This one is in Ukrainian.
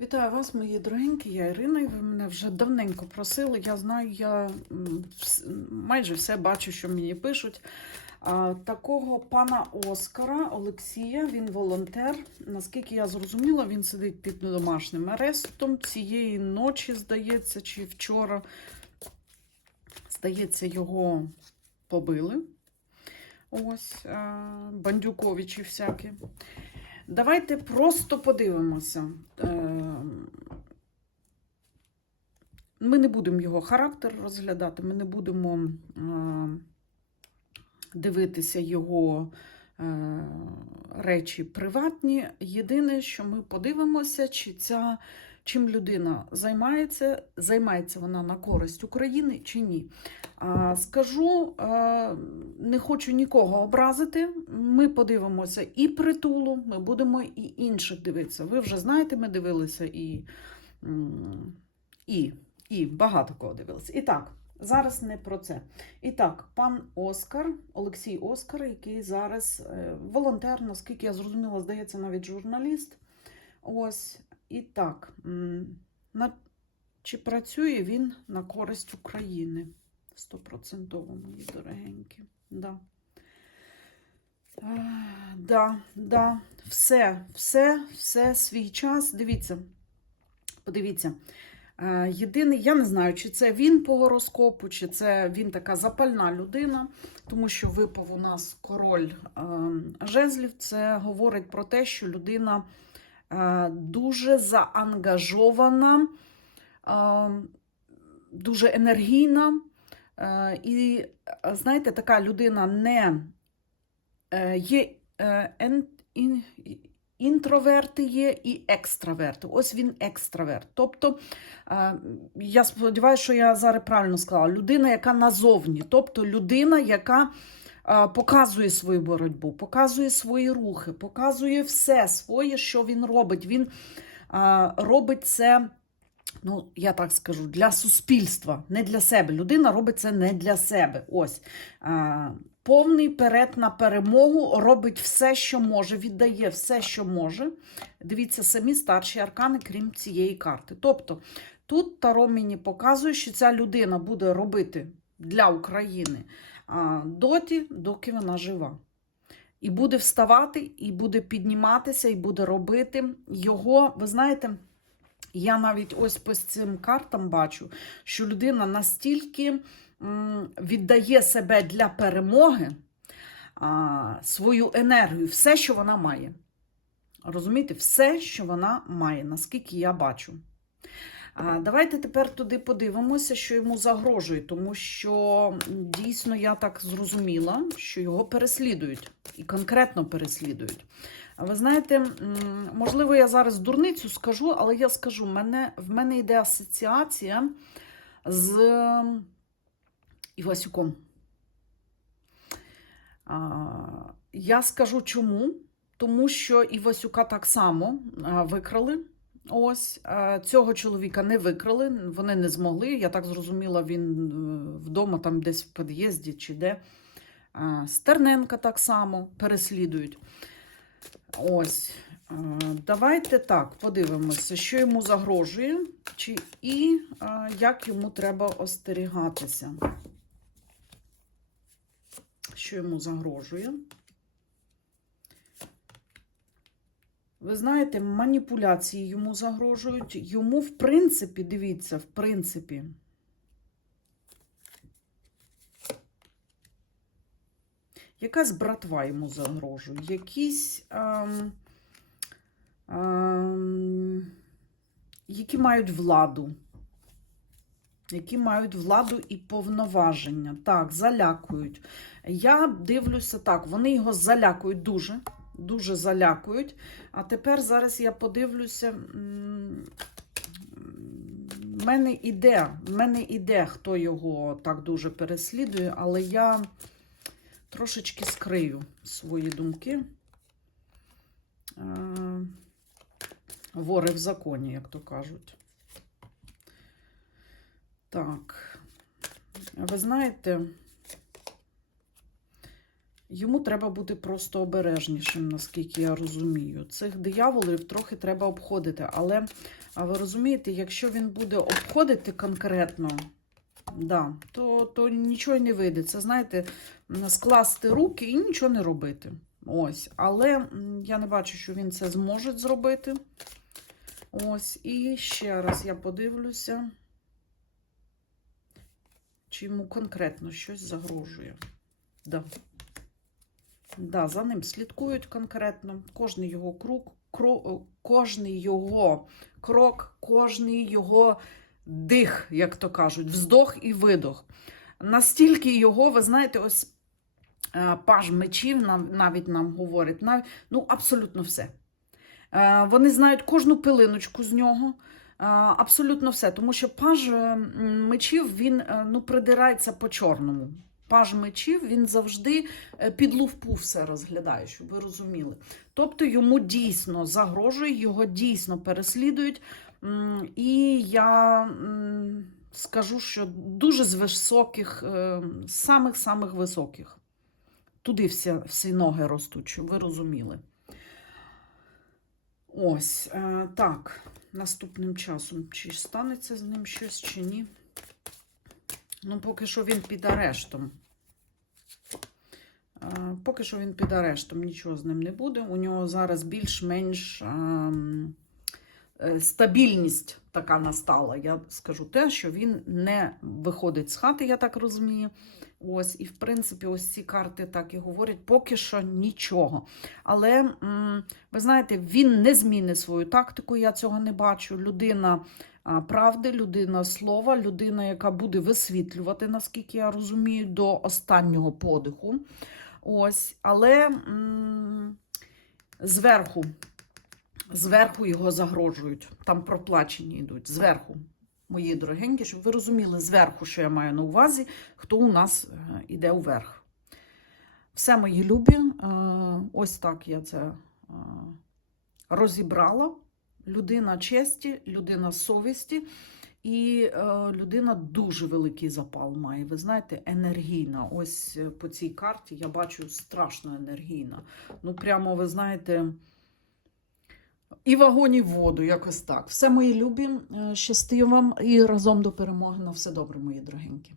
Вітаю вас, мої дорогенькі, я Ірина, і ви мене вже давненько просили. Я знаю, я майже все бачу, що мені пишуть. Такого пана Оскара Олексія, він волонтер. Наскільки я зрозуміла, він сидить під домашнім арестом. Цієї ночі, здається, чи вчора, здається, його побили. Ось, бандюковичі всякі. Давайте просто подивимося. Ми не будемо його характер розглядати, ми не будемо е, дивитися його е, речі приватні. Єдине, що ми подивимося, чи ця, чим людина займається, займається вона на користь України чи ні. Скажу, е, не хочу нікого образити. Ми подивимося і притулу, ми будемо і інших дивитися. Ви вже знаєте, ми дивилися і, і, і багато кого дивилися. І так, зараз не про це. І так, пан Оскар, Олексій Оскар, який зараз е, волонтер, наскільки я зрозуміла, здається, навіть журналіст. Ось, і так, на, чи працює він на користь України? Стопроцентово, мої дорогенькі. Да. Да, да, все, все, все свій час. Дивіться, подивіться. Е, Єдиний, я не знаю, чи це він по гороскопу, чи це він така запальна людина, тому що випав у нас король е, жезлів. Це говорить про те, що людина е, дуже заангажована, дуже енергійна. І, знаєте, така людина не є інтроверти є і екстраверти. Ось він екстраверт. Тобто, е, я сподіваюся, що я зараз правильно сказала, людина, яка назовні, тобто людина, яка е, показує свою боротьбу, показує свої рухи, показує все своє, що він робить. Він е, робить це ну, я так скажу, для суспільства, не для себе. Людина робить це не для себе. Ось. А, повний перед на перемогу, робить все, що може, віддає все, що може. Дивіться, самі старші аркани, крім цієї карти. Тобто, тут Таро мені показує, що ця людина буде робити для України а, доті, доки вона жива. І буде вставати, і буде підніматися, і буде робити його, ви знаєте. Я навіть ось по цим картам бачу, що людина настільки віддає себе для перемоги, свою енергію, все, що вона має. Розумієте, все, що вона має, наскільки я бачу. Давайте тепер туди подивимося, що йому загрожує, тому що дійсно я так зрозуміла, що його переслідують і конкретно переслідують. Ви знаєте, можливо, я зараз дурницю скажу, але я скажу, мене, в мене йде асоціація з Івасюком. Я скажу чому. Тому що Івасюка так само викрали. Ось цього чоловіка не викрали, вони не змогли. Я так зрозуміла, він е, вдома, там десь в під'їзді чи де. Стерненка так само переслідують. Ось. Давайте так подивимося, що йому загрожує, чи, і як йому треба остерігатися. Що йому загрожує? Ви знаєте, маніпуляції йому загрожують. Йому, в принципі, дивіться, в принципі. Якась братва йому загрожує, якісь, ем, ем, які мають владу, які мають владу і повноваження. Так, залякують. Я дивлюся так, вони його залякують дуже, дуже залякують. А тепер зараз я подивлюся. в мене іде, в мене іде, хто його так дуже переслідує, але я трошечки скрию свої думки. Е, Вори в законі, як то кажуть. Так, ви знаєте, Йому треба бути просто обережнішим, наскільки я розумію. Цих дияволів трохи треба обходити. Але ви розумієте, якщо він буде обходити конкретно, да, то, то нічого не вийде. Це, знаєте, скласти руки і нічого не робити. Ось. Але я не бачу, що він це зможе зробити. Ось. І ще раз я подивлюся, чи йому конкретно щось загрожує. Да. Да, за ним слідкують конкретно. Кожний його круг, кожний його крок, кожний його дих, як то кажуть, вздох і видох. Настільки його, ви знаєте, ось е, паж мечів нам, навіть нам говорить, нав, ну, абсолютно все. Е, Вони знають кожну пилиночку з нього. е, Абсолютно все, тому що паж мечів він ну, придирається по чорному. Паж мечів він завжди під лувпу все розглядає, щоб ви розуміли. Тобто йому дійсно загрожує, його дійсно переслідують. І я скажу, що дуже з високих, е, самих-самих високих. Туди всі, всі ноги ростуть, щоб ви розуміли. Ось е, так. Наступним часом, чи станеться з ним щось, чи ні. Ну, поки що він під арештом. Е, Поки що він під арештом, нічого з ним не буде. У нього зараз більш-менш ем, е, стабільність така настала. Я скажу те, що він не виходить з хати, я так розумію. Ось, і в принципі, ось ці карти так і говорять, поки що нічого. Але ви знаєте, він не змінить свою тактику, я цього не бачу. Людина правди, людина слова, людина, яка буде висвітлювати, наскільки я розумію, до останнього подиху. Ось, але зверху, зверху його загрожують. Там проплачені йдуть. Зверху, мої дорогенькі, щоб ви розуміли, зверху, що я маю на увазі, хто у нас е, іде вверх. Все мої любі. е, Ось так я це е, розібрала. Людина честі, людина совісті. І людина дуже великий запал має. Ви знаєте, енергійна. Ось по цій карті я бачу страшно енергійна. Ну, прямо, ви знаєте, і вагоні, і воду, якось так. Все мої любі, е, вам і разом до перемоги. На все добре, мої дорогенькі.